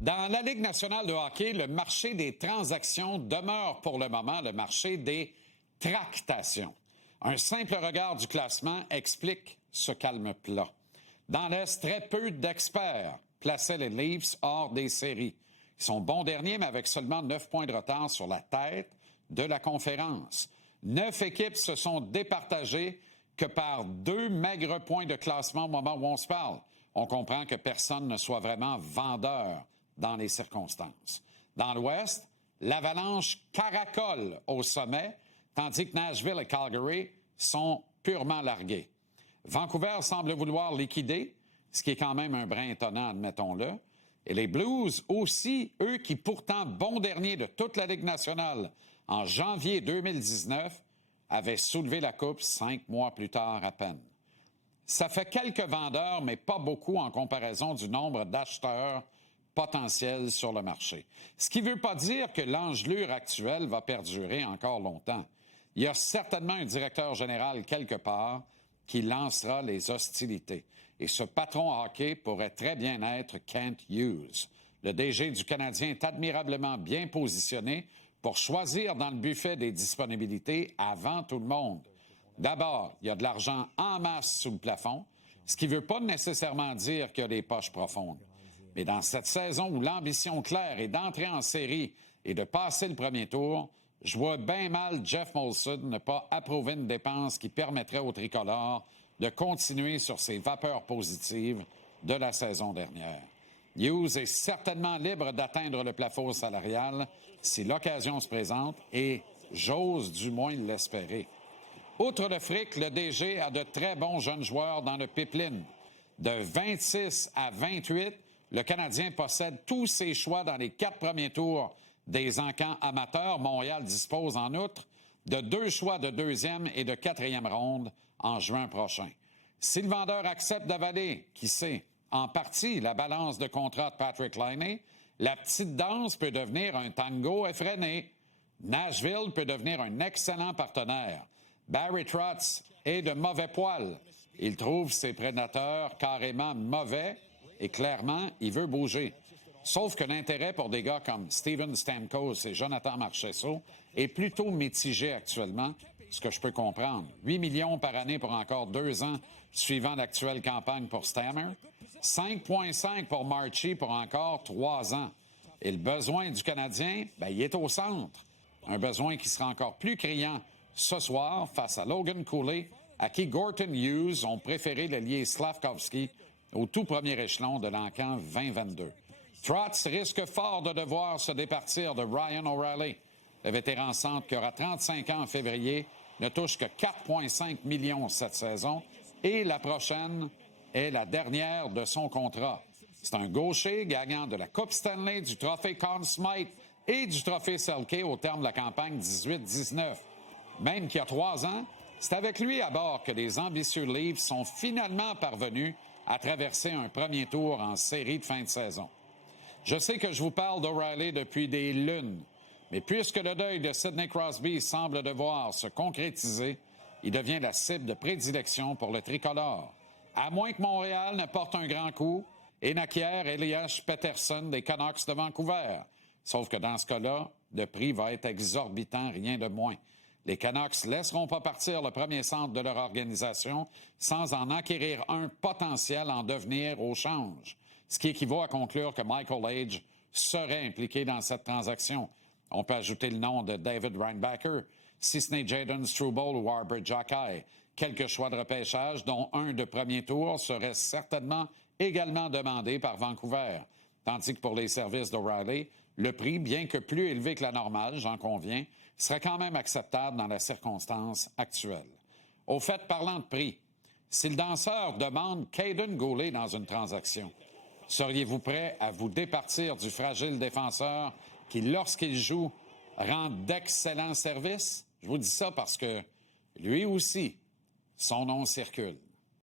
Dans la Ligue nationale de hockey, le marché des transactions demeure pour le moment le marché des tractations. Un simple regard du classement explique ce calme plat. Dans l'Est, très peu d'experts plaçaient les Leafs hors des séries. Ils sont bons derniers, mais avec seulement 9 points de retard sur la tête de la conférence. 9 équipes se sont départagées que par 2 maigres points de classement au moment où on se parle. On comprend que personne ne soit vraiment vendeur dans les circonstances. Dans l'Ouest, l'Avalanche caracole au sommet, tandis que Nashville et Calgary sont purement largués. Vancouver semble vouloir liquider, ce qui est quand même un brin étonnant, admettons-le. Et les Blues aussi, eux qui pourtant bons derniers de toute la Ligue nationale en janvier 2019, avaient soulevé la coupe 5 mois plus tard à peine. Ça fait quelques vendeurs, mais pas beaucoup en comparaison du nombre d'acheteurs potentiels sur le marché. Ce qui ne veut pas dire que l'engelure actuelle va perdurer encore longtemps. Il y a certainement un directeur général quelque part qui lancera les hostilités. Et ce patron hockey pourrait très bien être Kent Hughes. Le DG du Canadien est admirablement bien positionné pour choisir dans le buffet des disponibilités avant tout le monde. D'abord, il y a de l'argent en masse sous le plafond, ce qui ne veut pas nécessairement dire qu'il y a des poches profondes. Mais dans cette saison où l'ambition claire est d'entrer en série et de passer le premier tour, je vois bien mal Jeff Molson ne pas approuver une dépense qui permettrait au tricolore de continuer sur ses vapeurs positives de la saison dernière. Hughes est certainement libre d'atteindre le plafond salarial si l'occasion se présente et j'ose du moins l'espérer. Outre le fric, le DG a de très bons jeunes joueurs dans le pipeline. De 26 à 28, le Canadien possède tous ses choix dans les 4 premiers tours des encans amateurs. Montréal dispose en outre de 2 choix de 2e et de 4e ronde en juin prochain. Si le vendeur accepte d'avaler, qui sait, en partie la balance de contrat de Patrick Laine, la petite danse peut devenir un tango effréné. Nashville peut devenir un excellent partenaire. Barry Trotz est de mauvais poil. Il trouve ses prédateurs carrément mauvais et clairement, il veut bouger. Sauf que l'intérêt pour des gars comme Steven Stamkos et Jonathan Marchessault est plutôt mitigé actuellement, ce que je peux comprendre. 8 millions par année pour encore 2 ans suivant l'actuelle campagne pour Stammer. 5,5 pour Marchie pour encore 3 ans. Et le besoin du Canadien, il est au centre. Un besoin qui sera encore plus criant ce soir face à Logan Cooley, à qui Gorton Hughes ont préféré l'allié Slavkovski au tout premier échelon de l'encan 2022. Trotz risque fort de devoir se départir de Ryan O'Reilly. Le vétéran centre qui aura 35 ans en février ne touche que 4,5 millions cette saison et la prochaine est la dernière de son contrat. C'est un gaucher gagnant de la Coupe Stanley, du trophée Conn Smythe et du trophée Selke au terme de la campagne 18-19. Même qu'il y a 3 ans, c'est avec lui à bord que les ambitieux Leafs sont finalement parvenus à traverser un premier tour en série de fin de saison. Je sais que je vous parle d'O'Reilly depuis des lunes, mais puisque le deuil de Sidney Crosby semble devoir se concrétiser, il devient la cible de prédilection pour le tricolore. À moins que Montréal ne porte un grand coup et n'acquiert Elias Pettersson des Canucks de Vancouver. Sauf que dans ce cas-là, le prix va être exorbitant, rien de moins. Les Canucks ne laisseront pas partir le premier centre de leur organisation sans en acquérir un potentiel en devenir au change, ce qui équivaut à conclure que Michael Age serait impliqué dans cette transaction. On peut ajouter le nom de David Reinbacher, si ce n'est Jayden Struble ou Arber Xhekaj. Quelques choix de repêchage, dont un de premier tour, seraient certainement également demandés par Vancouver. Tandis que pour les services d'O'Reilly, le prix, bien que plus élevé que la normale, j'en conviens, serait quand même acceptable dans la circonstance actuelle. Au fait, parlant de prix, si le danseur demande Caden Goulet dans une transaction, seriez-vous prêt à vous départir du fragile défenseur qui, lorsqu'il joue, rend d'excellents services? Je vous dis ça parce que lui aussi, son nom circule.